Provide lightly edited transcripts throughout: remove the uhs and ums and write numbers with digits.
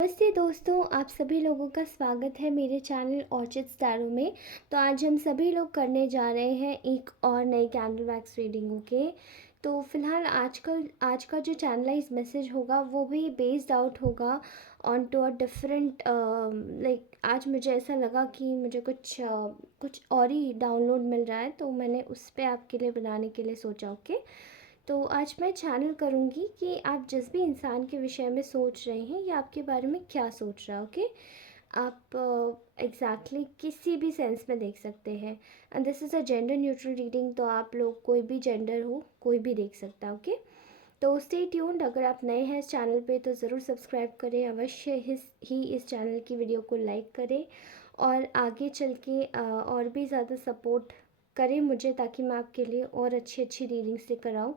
नमस्ते दोस्तों, आप सभी लोगों का स्वागत है मेरे चैनल ऑर्चिड्स टैरो में। तो आज हम सभी लोग करने जा रहे हैं एक और नई कैंडल वैक्स रीडिंग। ओके, तो फिलहाल आज का जो चैनलाइज मैसेज होगा वो भी बेस्ड आउट होगा on to a different like आज मुझे ऐसा लगा कि मुझे कुछ और ही डाउनलोड मिल रहा है, तो मैंने उस पर आपके लिए बनाने के लिए सोचा। ओके, तो आज मैं चैनल करूँगी कि आप जिस भी इंसान के विषय में सोच रहे हैं या आपके बारे में क्या सोच रहा है। ओके, आप एग्जैक्टली किसी भी सेंस में देख सकते हैं। And this is a gender neutral reading, तो आप लोग कोई भी जेंडर हो कोई भी देख सकता है। ओके, तो स्टे ट्यून्ड। अगर आप नए हैं इस चैनल पे तो ज़रूर सब्सक्राइब करें, अवश्य इस चैनल की वीडियो को लाइक करें और आगे चल के और भी ज़्यादा सपोर्ट करें मुझे, ताकि मैं आपके लिए और अच्छी अच्छी रीडिंग्स लेकर आऊँ।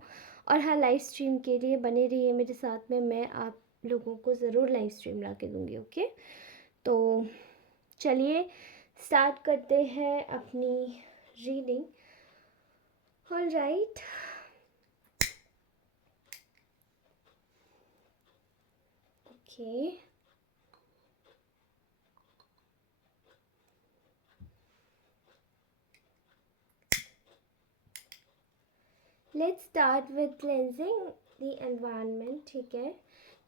और हाँ, लाइव स्ट्रीम के लिए बने रहिए मेरे साथ में, मैं आप लोगों को ज़रूर लाइव स्ट्रीम ला के दूँगी। ओके, तो चलिए स्टार्ट करते हैं अपनी reading. All right, okay, let's start with cleansing the environment. ठीक है,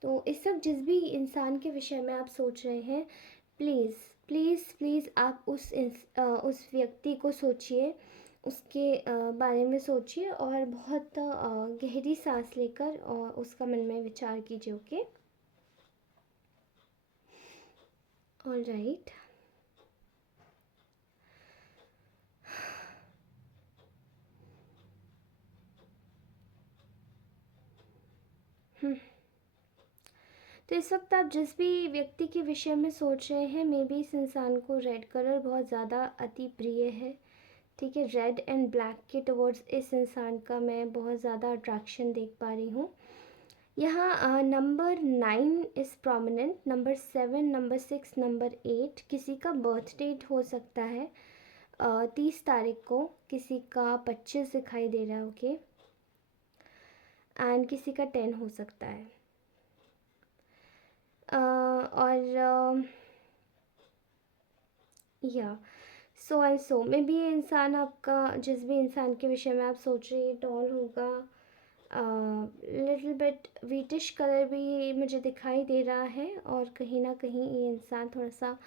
तो इस वक्त जिस भी इंसान के विषय में आप सोच रहे हैं, प्लीज़ प्लीज़ प्लीज़ आप उस व्यक्ति को सोचिए, उसके बारे में सोचिए और बहुत गहरी सांस लेकर और उसका मन में विचार कीजिए। ओके, ऑल राइट, तो इस वक्त आप जिस भी व्यक्ति के विषय में सोच रहे हैं, मे बी इस इंसान को रेड कलर बहुत ज़्यादा अति प्रिय है। ठीक है, रेड एंड ब्लैक के टवर्ड्स इस इंसान का मैं बहुत ज़्यादा अट्रैक्शन देख पा रही हूँ। यहाँ number 9 is prominent, number 7, number 6, number 8 किसी का बर्थ डेट हो सकता है 30 तारीख को, किसी का 25 दिखाई दे रहा है। ओके, एंड किसी का 10 हो सकता है। और या सो मे बी ये इंसान आपका, जिस भी इंसान के विषय में आप सोच रहे हैं, टॉल होगा, लिटिल बिट वीटिश कलर भी मुझे दिखाई दे रहा है, और कहीं ना कहीं ये इंसान थोड़ा सा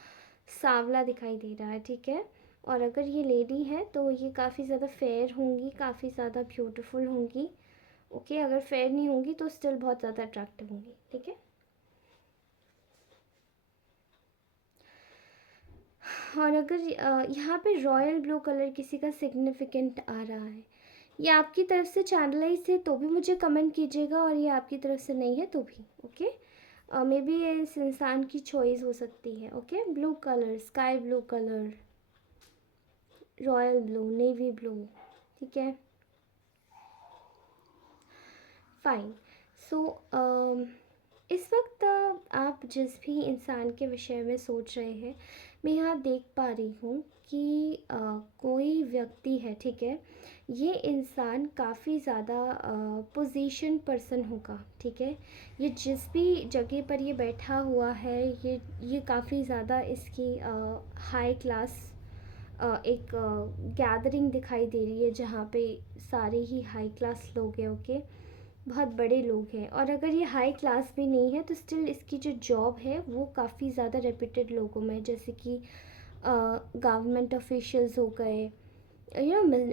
सांवला दिखाई दे रहा है। ठीक है, और अगर ये लेडी है तो ये काफ़ी ज़्यादा फेयर होंगी, काफ़ी ज़्यादा ब्यूटीफुल होंगी। ओके, अगर फेयर नहीं होंगी तो स्टिल बहुत ज़्यादा अट्रैक्टिव होंगी। ठीक है, और अगर यहाँ पे रॉयल ब्लू कलर किसी का सिग्निफिकेंट आ रहा है, ये आपकी तरफ से चैनलाइज है तो भी मुझे कमेंट कीजिएगा, और ये आपकी तरफ से नहीं है तो भी। ओके, मे बी ये इस इंसान की चॉइस हो सकती है। Okay, blue colour, sky blue colour, royal blue, navy blue. ठीक है, फाइन। सो इस वक्त आप जिस भी इंसान के विषय में सोच रहे हैं, मैं यहाँ देख पा रही हूँ कि कोई व्यक्ति है। ठीक है, ये इंसान काफ़ी ज़्यादा पोजीशन पर्सन होगा। ठीक है, ये जिस भी जगह पर ये बैठा हुआ है, ये काफ़ी ज़्यादा इसकी हाई क्लास एक गैदरिंग दिखाई दे रही है, जहाँ पे सारे ही हाई क्लास लोग हैं। ओके, बहुत बड़े लोग हैं, और अगर ये हाई क्लास भी नहीं है तो स्टिल इसकी जो जॉब है वो काफ़ी ज़्यादा रेप्यूटेड लोगों में, जैसे कि गवर्नमेंट ऑफिशियल्स हो गए,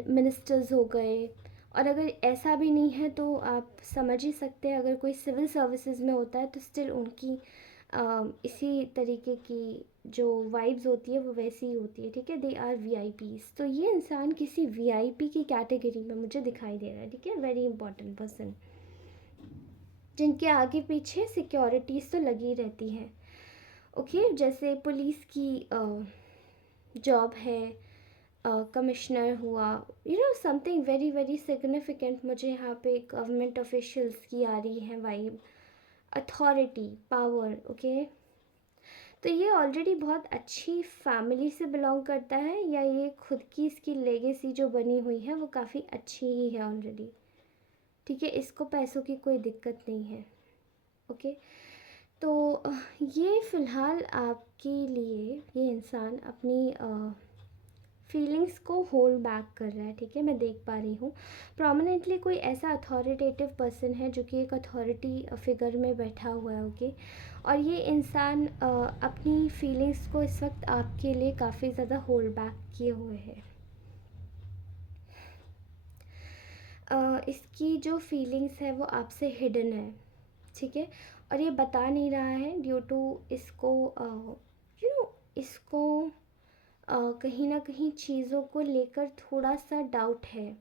मिनिस्टर्स हो गए। और अगर ऐसा भी नहीं है तो आप समझ ही सकते हैं, अगर कोई सिविल सर्विसेज में होता है तो स्टिल उनकी इसी तरीके की जो वाइब्स होती है वो वैसी ही होती है। ठीक है, दे आर वीआईपीज। तो ये इंसान किसी वीआईपी की कैटेगरी में मुझे दिखाई दे रहा है। ठीक है, वेरी इंपॉर्टेंट पर्सन, जिनके आगे पीछे सिक्योरिटीज़ तो लगी रहती हैं। ओके, जैसे पुलिस की जॉब है, कमिश्नर हुआ, समथिंग वेरी वेरी सिग्निफिकेंट। मुझे यहाँ पे गवर्नमेंट ऑफिशियल्स की आ रही है वाइब, अथॉरिटी, पावर। ओके, तो ये ऑलरेडी बहुत अच्छी फैमिली से बिलोंग करता है, या ये खुद की इसकी लेगेसी जो बनी हुई है वो काफ़ी अच्छी ही है ऑलरेडी। ठीक है, इसको पैसों की कोई दिक्कत नहीं है। ओके, तो ये फ़िलहाल आपके लिए ये इंसान अपनी फीलिंग्स को होल्ड बैक कर रहा है, ठीक है, मैं देख पा रही हूँ। प्रोमिनेंटली कोई ऐसा अथॉरिटेटिव पर्सन है जो कि एक अथॉरिटी फिगर में बैठा हुआ है, ओके। और ये इंसान अपनी फीलिंग्स को इस वक्त आपके लिए काफ़ी ज़्यादा होल्ड बैक किए हुए है। इसकी जो फीलिंग्स है वो आपसे हिडन है, ठीक है। और ये बता नहीं रहा है ड्यू टू इसको इसको कहीं ना कहीं चीज़ों को लेकर थोड़ा सा डाउट है।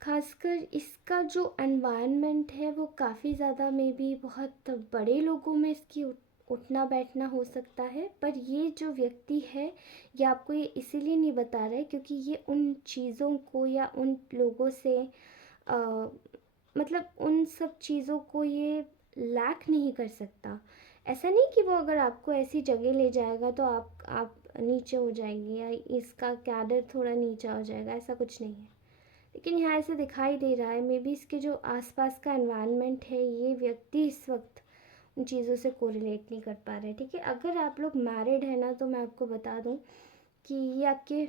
खासकर इसका जो एनवायरनमेंट है वो काफ़ी ज़्यादा मे बी बहुत बड़े लोगों में इसकी उठना बैठना हो सकता है, पर ये जो व्यक्ति है ये आपको ये इसीलिए नहीं बता रहा है क्योंकि ये उन चीज़ों को या उन लोगों से अ, मतलब उन सब चीज़ों को ये लैक नहीं कर सकता। ऐसा नहीं कि वो अगर आपको ऐसी जगह ले जाएगा तो आप नीचे हो जाएंगे या इसका कैडर थोड़ा नीचा हो जाएगा, ऐसा कुछ नहीं है। लेकिन यहाँ ऐसे दिखाई दे रहा है मे बी इसके जो आसपास का एनवायरनमेंट है ये व्यक्ति इस वक्त उन चीज़ों से कोरिलेट नहीं कर पा रहे, ठीक है। अगर आप लोग मैरिड है ना तो मैं आपको बता दूँ कि ये आपके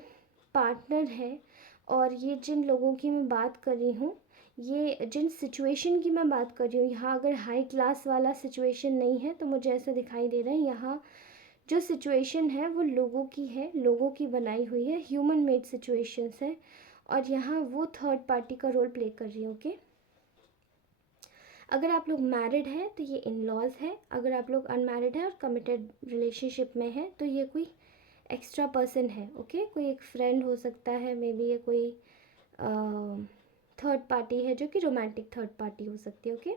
पार्टनर है। और ये जिन लोगों की मैं बात कर रही हूँ, ये जिन सिचुएशन की मैं बात कर रही हूँ, यहाँ अगर हाई क्लास वाला सिचुएशन नहीं है तो मुझे ऐसा दिखाई दे रहा है यहाँ जो सिचुएशन है वो लोगों की है, लोगों की बनाई हुई है, ह्यूमन मेड सिचुएशंस है। और यहाँ वो थर्ड पार्टी का रोल प्ले कर रही है, ओके। अगर आप लोग मैरिड हैं तो ये इन लॉज है, अगर आप लोग अनमैरिड हैं और कमिटेड रिलेशनशिप में हैं तो ये कोई एक्स्ट्रा पर्सन है, ओके। कोई एक फ्रेंड हो सकता है, मे बी ये कोई थर्ड पार्टी है जो कि रोमांटिक थर्ड पार्टी हो सकती है, okay.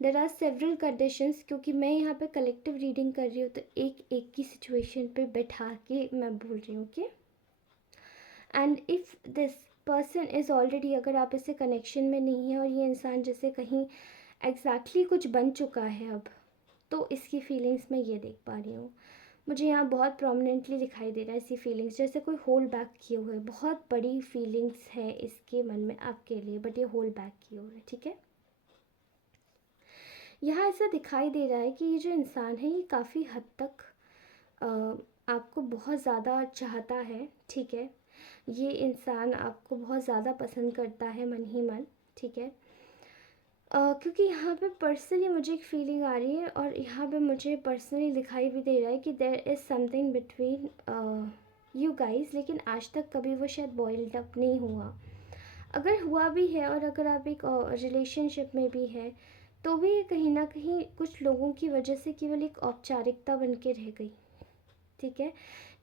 There are several conditions, क्योंकि मैं यहाँ पे कलेक्टिव रीडिंग कर रही हूँ तो एक एक की सिचुएशन पे बैठा के मैं बोल रही हूँ, okay. And if this person is already, अगर आप इससे कनेक्शन में नहीं है और ये इंसान जैसे कहीं कुछ बन चुका है अब, तो इसकी फीलिंग्स मैं ये देख पा रही हूँ। मुझे यहाँ बहुत प्रोमिनेंटली दिखाई दे रहा है इसकी फीलिंग्स, जैसे कोई होल्ड बैक किए हुए, बहुत बड़ी फीलिंग्स है इसके मन में आपके लिए, बट ये होल्ड बैक किए हुए हैं, ठीक है। यहाँ ऐसा दिखाई दे रहा है कि ये जो इंसान है ये काफ़ी हद तक आपको बहुत ज़्यादा चाहता है, ठीक है। ये इंसान आपको बहुत ज़्यादा पसंद करता है मन ही मन, ठीक है। क्योंकि यहाँ पे पर्सनली मुझे एक फीलिंग आ रही है और यहाँ पे मुझे पर्सनली दिखाई भी दे रहा है कि there is something between you guys, लेकिन आज तक कभी वो शायद बॉइल्ड अप नहीं हुआ। अगर हुआ भी है और अगर आप एक रिलेशनशिप में भी है तो भी ये कहीं ना कहीं कुछ लोगों की वजह से केवल एक औपचारिकता बन के रह गई, ठीक है।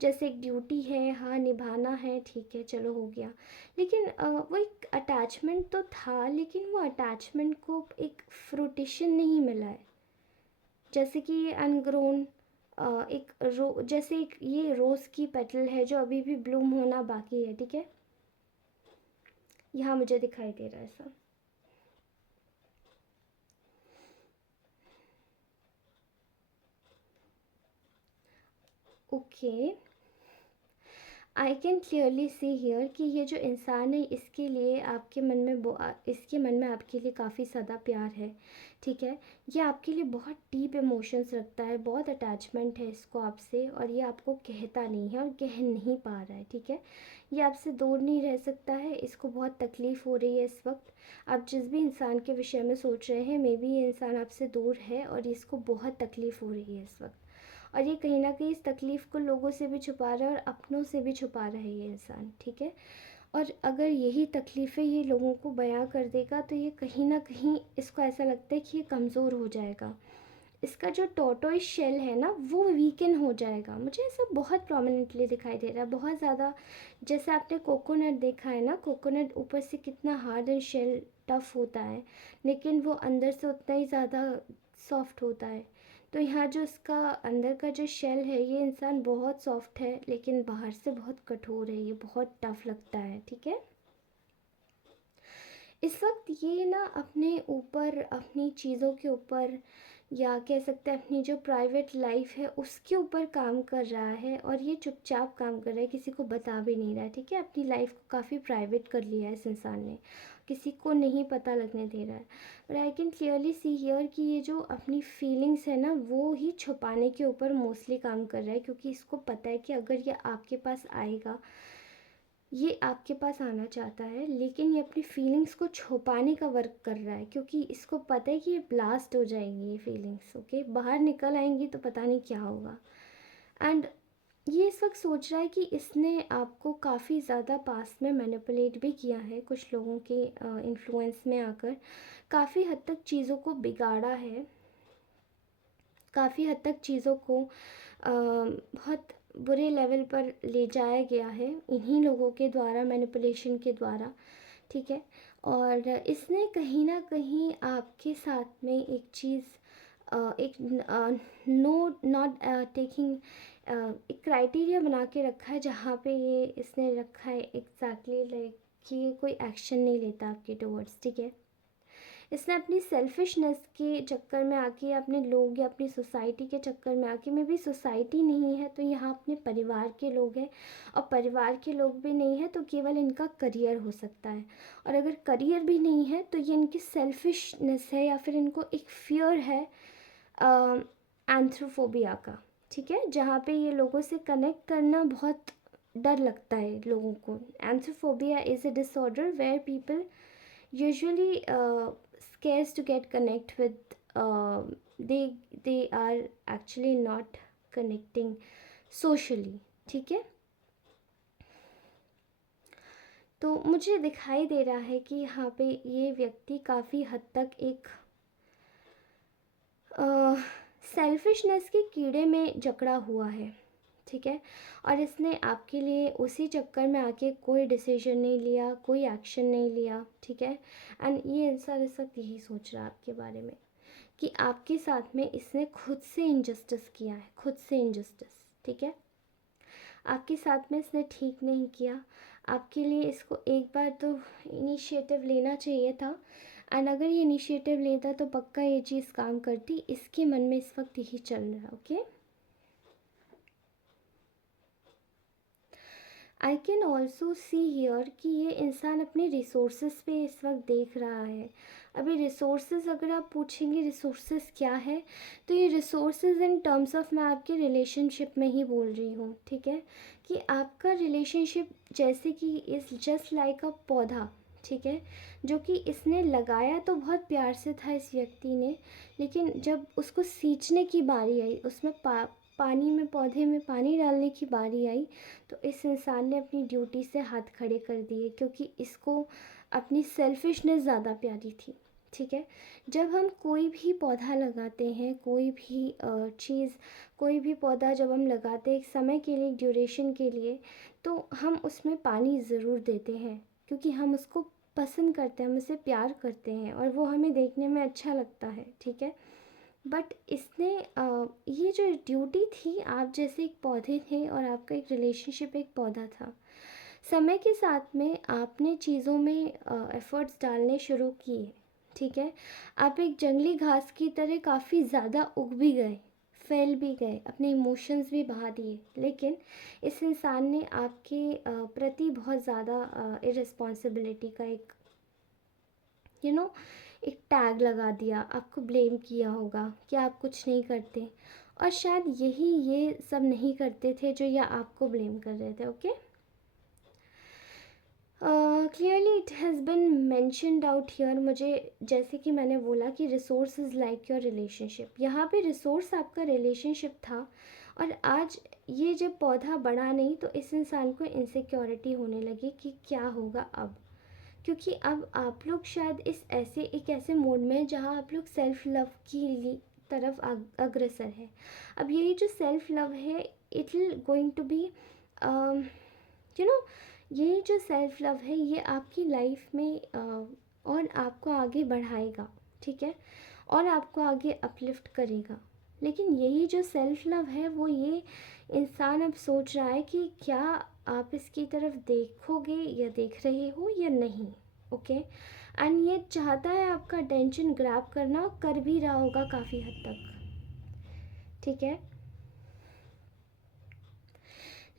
जैसे एक ड्यूटी है, हाँ निभाना है, ठीक है चलो हो गया। लेकिन वो एक अटैचमेंट तो था, लेकिन वो अटैचमेंट को एक फ्रूटिशन नहीं मिला है। जैसे कि ये अनग्रोन एक जैसे एक ये रोज़ की पेटल है जो अभी भी ब्लूम होना बाकी है, ठीक है। यहाँ मुझे दिखाई दे रहा है ऐसा। Okay, I can clearly see here कि ये जो इंसान है इसके लिए आपके मन में इसके मन में आपके लिए काफ़ी ज़्यादा प्यार है, ठीक है। ये आपके लिए बहुत डीप इमोशंस रखता है, बहुत अटैचमेंट है इसको आपसे, और ये आपको कहता नहीं है और कह नहीं पा रहा है, ठीक है। ये आपसे दूर नहीं रह सकता है, इसको बहुत तकलीफ़ हो रही है इस वक्त। आप जिस भी इंसान के विषय में सोच रहे हैं मे बी ये इंसान आपसे दूर है और इसको बहुत तकलीफ़ हो रही है इस वक्त। और ये कहीं ना कहीं इस तकलीफ़ को लोगों से भी छुपा रहा है और अपनों से भी छुपा रहा है ये इंसान, ठीक है। और अगर यही तकलीफ़ें ये लोगों को बयां कर देगा तो ये कहीं ना कहीं इसको ऐसा लगता है कि ये कमज़ोर हो जाएगा, इसका जो टॉर्टोइस शेल है ना वो वीकन हो जाएगा। मुझे ऐसा बहुत प्रोमिनेंटली दिखाई दे रहा है, बहुत ज़्यादा। जैसे आपने कोकोनट देखा है ना, कोकोनट ऊपर से कितना हार्ड एंड शेल टफ होता है, लेकिन वो अंदर से उतना ही ज़्यादा सॉफ्ट होता है। तो यहाँ जो इसका अंदर का जो शेल है ये इंसान बहुत सॉफ्ट है लेकिन बाहर से बहुत कठोर है, ये बहुत टफ लगता है, ठीक है। इस वक्त ये ना अपने ऊपर, अपनी चीज़ों के ऊपर, या कह सकते हैं अपनी जो प्राइवेट लाइफ है उसके ऊपर काम कर रहा है, और ये चुपचाप काम कर रहा है, किसी को बता भी नहीं रहा है, ठीक है। अपनी लाइफ को काफ़ी प्राइवेट कर लिया है इस इंसान ने। किसी को नहीं पता लगने दे रहा है। But I can clearly see here कि ये जो अपनी फीलिंग्स है ना, वो ही छुपाने के ऊपर मोस्टली काम कर रहा है, क्योंकि इसको पता है कि अगर ये आपके पास आएगा, ये आपके पास आना चाहता है, लेकिन ये अपनी फीलिंग्स को छुपाने का वर्क कर रहा है, क्योंकि इसको पता है कि ये ब्लास्ट हो जाएंगी ये फीलिंग्स, ओके, बाहर निकल आएंगी तो पता नहीं क्या होगा। एंड ये इस वक्त सोच रहा है कि इसने आपको काफ़ी ज़्यादा पास्ट में मैनिपुलेट भी किया है, कुछ लोगों के इन्फ्लुएंस में आकर काफ़ी हद तक चीज़ों को बिगाड़ा है, काफ़ी हद तक चीज़ों को बहुत बुरे लेवल पर ले जाया गया है इन्हीं लोगों के द्वारा, मैनिपुलेशन के द्वारा, ठीक है। और इसने कहीं ना कहीं आपके साथ में एक चीज़, एक नो नॉट टेकिंग, एक क्राइटेरिया बना के रखा है, जहाँ पे ये इसने रखा है एग्जैक्टली लाइक कि ये कोई एक्शन नहीं लेता आपके टुवर्ड्स, ठीक है। इसने अपनी सेल्फिशनेस के चक्कर में आके, या अपने लोग या अपनी सोसाइटी के चक्कर में आके, मे भी सोसाइटी नहीं है तो यहाँ अपने परिवार के लोग हैं, और परिवार के लोग भी नहीं है तो केवल इनका करियर हो सकता है, और अगर करियर भी नहीं है तो ये इनकी सेल्फिशनेस है, या फिर इनको एक फियर है एंथ्रोफोबिया का, ठीक है, जहाँ पे ये लोगों से कनेक्ट करना बहुत डर लगता है लोगों को। Anthrophobia is a disorder where people usually scares to get connect with, they are actually not connecting socially, ठीक है। तो मुझे दिखाई दे रहा है कि यहाँ पे ये व्यक्ति काफ़ी हद तक एक सेल्फिशनेस के कीड़े में जकड़ा हुआ है, ठीक है, और इसने आपके लिए उसी चक्कर में आके कोई डिसीजन नहीं लिया, कोई एक्शन नहीं लिया, ठीक है। एंड ये इंसान इस वक्त यही सोच रहा है आपके बारे में कि आपके साथ में इसने खुद से इनजस्टिस किया है, खुद से इनजस्टिस, ठीक है, आपके साथ में इसने ठीक नहीं किया आपके लिए। इसको एक बार तो इनिशिएटिव लेना चाहिए था, एंड अगर ये इनिशिएटिव लेता तो पक्का ये चीज़ काम करती। इसके मन में इस वक्त यही चल रहा है, okay. I can also see here कि ये इंसान अपने रिसोर्सेज पे इस वक्त देख रहा है। अभी रिसोर्सेज अगर आप पूछेंगे रिसोर्सेज क्या है, तो ये रिसोर्सेज इन टर्म्स ऑफ, मैं आपके रिलेशनशिप में ही बोल रही हूँ, ठीक है, कि आपका रिलेशनशिप जैसे कि इज़ जस्ट लाइक अ पौधा, ठीक है, जो कि इसने लगाया तो बहुत प्यार से था इस व्यक्ति ने, लेकिन जब उसको सींचने की बारी आई, उसमें पानी में, पौधे में पानी डालने की बारी आई, तो इस इंसान ने अपनी ड्यूटी से हाथ खड़े कर दिए, क्योंकि इसको अपनी सेल्फिशनेस ज़्यादा प्यारी थी, ठीक है। जब हम कोई भी पौधा लगाते हैं, कोई भी चीज़, कोई भी पौधा जब हम लगाते हैं एक समय के लिए, ड्यूरेशन के लिए, तो हम उसमें पानी ज़रूर देते हैं, क्योंकि हम उसको पसंद करते हैं, हम उसे प्यार करते हैं, और वो हमें देखने में अच्छा लगता है, ठीक है। बट इसने ये जो ड्यूटी थी, आप जैसे एक पौधे थे और आपका एक रिलेशनशिप एक पौधा था, समय के साथ में आपने चीज़ों में एफ़र्ट्स डालने शुरू किए, ठीक है, आप एक जंगली घास की तरह काफ़ी ज़्यादा उग भी गए, फैल भी गए, अपने इमोशंस भी बहा दिए, लेकिन इस इंसान ने आपके प्रति बहुत ज़्यादा इररिस्पॉन्सिबिलिटी का एक एक टैग लगा दिया, आपको ब्लेम किया होगा कि आप कुछ नहीं करते, और शायद यही ये सब नहीं करते थे जो ये आपको ब्लेम कर रहे थे, okay. Clearly it has been mentioned out here, मुझे जैसे कि मैंने बोला कि resource is like your relationship, यहाँ पे रिसोर्स आपका रिलेशनशिप था, और आज ये जब पौधा बढ़ा नहीं तो इस इंसान को इनसिक्योरिटी होने लगी कि क्या होगा अब, क्योंकि अब आप लोग शायद इस एक ऐसे मोड में हैं जहाँ आप लोग सेल्फ लव की तरफ अग्रसर है। अब यही जो सेल्फ लव है, it will going to be you know यही जो सेल्फ लव है, ये आपकी लाइफ में और आपको आगे बढ़ाएगा, ठीक है, और आपको आगे अपलिफ्ट करेगा। लेकिन यही जो सेल्फ लव है, वो ये इंसान अब सोच रहा है कि क्या आप इसकी तरफ देखोगे या देख रहे हो या नहीं, ओके। एंड ये चाहता है आपका अटेंशन ग्रैब करना, और कर भी रहा होगा काफ़ी हद तक, ठीक है।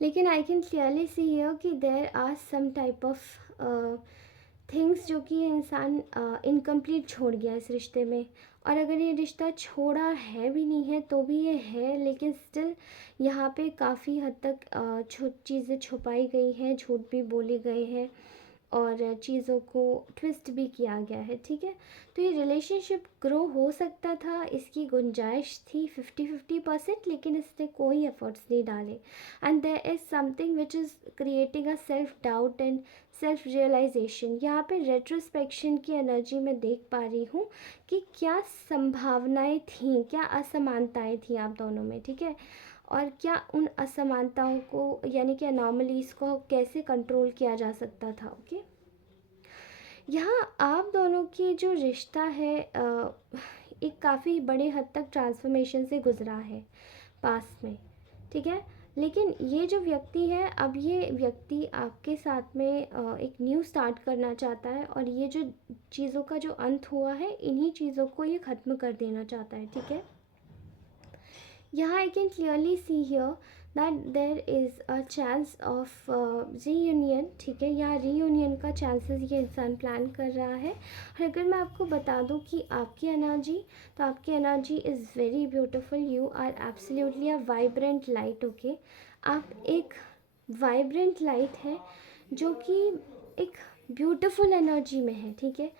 लेकिन I can clearly see here कि there are some type of things जो कि ये इंसान इनकम्प्लीट छोड़ गया इस रिश्ते में। और अगर ये रिश्ता छोड़ा है भी नहीं है तो भी ये है, लेकिन स्टिल यहाँ पे काफ़ी हद तक चीज़ें छुपाई गई हैं, झूठ भी बोले गए हैं और चीज़ों को ट्विस्ट भी किया गया है, ठीक है। तो ये रिलेशनशिप ग्रो हो सकता था, इसकी गुंजाइश थी 50-50%, लेकिन इसने कोई एफर्ट्स नहीं डाले। And there is something which is creating a self doubt and self realisation. यहाँ पे रेट्रोस्पेक्शन की एनर्जी में देख पा रही हूँ कि क्या संभावनाएं थीं, क्या असमानताएं थीं आप दोनों में, ठीक है। और क्या उन असमानताओं को यानी कि अनॉमलीज़ को कैसे कंट्रोल किया जा सकता था, ओके। यहाँ आप दोनों की जो रिश्ता है एक काफ़ी बड़े हद तक ट्रांसफॉर्मेशन से गुजरा है पास्ट में, ठीक है। लेकिन ये जो व्यक्ति है, अब ये व्यक्ति आपके साथ में एक न्यू स्टार्ट करना चाहता है और ये जो चीज़ों का जो अंत हुआ है, इन्हीं चीज़ों को ये ख़त्म कर देना चाहता है, ठीक है। यहाँ I can clearly see here that there is a chance of reunion, ठीक है। यहाँ reunion का chances ये इंसान प्लान कर रहा है। और अगर मैं आपको बता दूँ कि आपकी एनर्जी, तो आपकी energy is very beautiful, you are absolutely a vibrant light, okay. आप एक वाइब्रेंट लाइट है जो कि एक ब्यूटिफुल एनर्जी में है, ठीक है।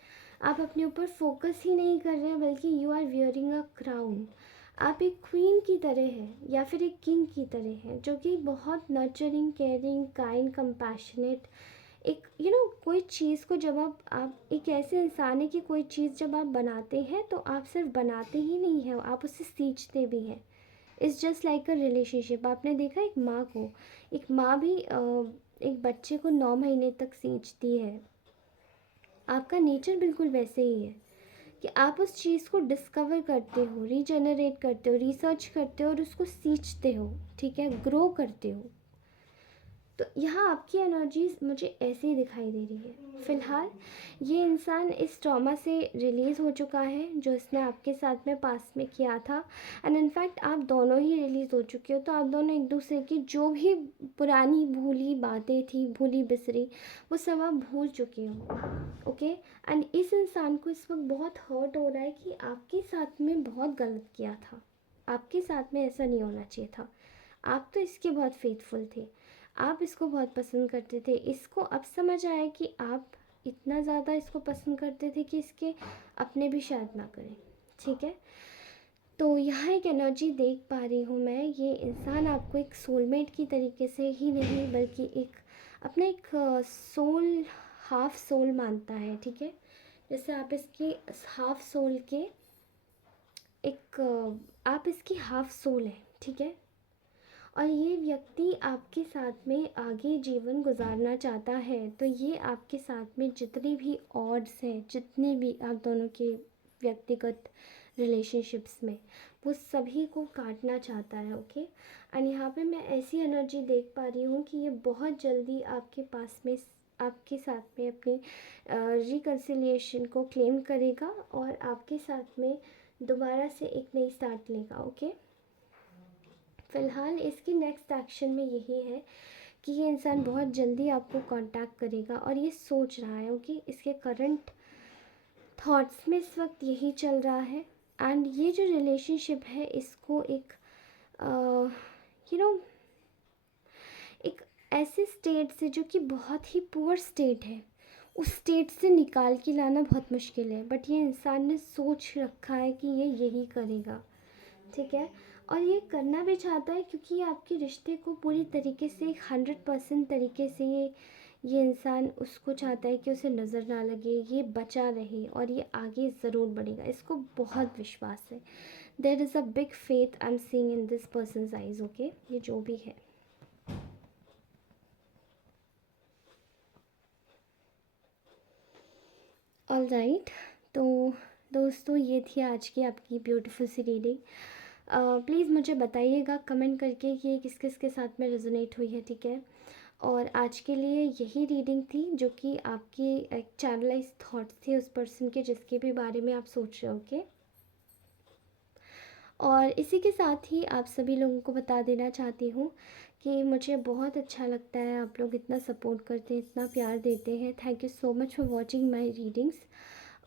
आप अपने ऊपर फोकस ही नहीं कर रहे हैं, बल्कि you are wearing a crown. आप एक क्वीन की तरह हैं या फिर एक किंग की तरह हैं, जो कि बहुत नर्चरिंग, केयरिंग, काइंड, कंपैशनेट, एक कोई चीज़ को जब आप एक ऐसे इंसान है कि कोई चीज़ जब आप बनाते हैं तो आप सिर्फ बनाते ही नहीं हैं, आप उससे सींचते भी हैं। It's just like a relationship. आपने देखा एक माँ को, एक माँ भी एक बच्चे को 9 महीने तक सींचती है। आपका नेचर बिल्कुल वैसे ही है कि आप उस चीज़ को डिस्कवर करते हो, रीजनरेट करते हो, रिसर्च करते हो और उसको सींचते हो, ठीक है, ग्रो करते हो। तो यहाँ आपकी एनर्जीज मुझे ऐसे ही दिखाई दे रही है। फ़िलहाल ये इंसान इस ट्रॉमा से रिलीज़ हो चुका है जो इसने आपके साथ में पास में किया था। एंड इनफैक्ट आप दोनों ही रिलीज़ हो चुके हो, तो आप दोनों एक दूसरे की जो भी पुरानी भूली बातें थी, भूली बिसरी, वो सब आप भूल चुके हो, ओके। एंड इस इंसान को इस वक्त बहुत हर्ट हो रहा है कि आपके साथ में बहुत गलत किया था, आपके साथ में ऐसा नहीं होना चाहिए था। आप तो इसके बहुत फेथफुल थे, आप इसको बहुत पसंद करते थे। इसको अब समझ आया कि आप इतना ज़्यादा इसको पसंद करते थे कि इसके अपने भी शायद ना करें, ठीक है। तो यहाँ एक एनर्जी देख पा रही हूँ मैं, ये इंसान आपको एक सोलमेट की तरीके से ही नहीं बल्कि एक अपना एक सोल, हाफ सोल मानता है, ठीक है। जैसे आप इसकी हाफ सोल के एक आप इसकी हाफ सोल है, ठीक है। और ये व्यक्ति आपके साथ में आगे जीवन गुजारना चाहता है, तो ये आपके साथ में जितने भी ऑड्स हैं, जितने भी आप दोनों के व्यक्तिगत रिलेशनशिप्स में, वो सभी को काटना चाहता है, ओके। एंड यहाँ पे मैं ऐसी एनर्जी देख पा रही हूँ कि ये बहुत जल्दी आपके पास में, आपके साथ में अपनी रिकन्सिलिएशन को क्लेम करेगा और आपके साथ में दोबारा से एक नई स्टार्ट लेगा, ओके। फ़िलहाल इसकी नेक्स्ट एक्शन में यही है कि ये इंसान बहुत जल्दी आपको कांटेक्ट करेगा और ये सोच रहा है, ओके। इसके करंट थॉट्स में इस वक्त यही चल रहा है। एंड ये जो रिलेशनशिप है इसको एक यू नो एक ऐसे स्टेट से जो कि बहुत ही पुअर स्टेट है, उस स्टेट से निकाल के लाना बहुत मुश्किल है, बट ये इंसान ने सोच रखा है कि ये यही करेगा, ठीक है। और ये करना भी चाहता है क्योंकि ये आपके रिश्ते को पूरी तरीके से 100% तरीके से ये इंसान उसको चाहता है कि उसे नज़र ना लगे, ये बचा रहे और ये आगे ज़रूर बढ़ेगा, इसको बहुत विश्वास है। There is a big faith I am seeing in this person's eyes, okay. ये जो भी है, ऑल राइट। तो दोस्तों ये थी आज की आपकी ब्यूटीफुल सी रीडिंग। प्लीज़ मुझे बताइएगा कमेंट करके कि ये किस किस के साथ में रेजोनेट हुई है, ठीक है। और आज के लिए यही रीडिंग थी जो कि आपकी एक चैनलाइज थॉट्स थे उस पर्सन के जिसके भी बारे में आप सोच रहे हो, ओके। और इसी के साथ ही आप सभी लोगों को बता देना चाहती हूँ कि मुझे बहुत अच्छा लगता है, आप लोग इतना सपोर्ट करते हैं, इतना प्यार देते हैं। Thank you so much for watching my readings,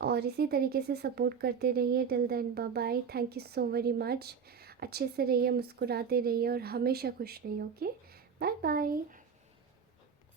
और इसी तरीके से सपोर्ट करते रहिए। Till then bye bye, thank you so very much. अच्छे से रहिए, मुस्कुराते रहिए और हमेशा खुश रहिए। Okay, bye bye.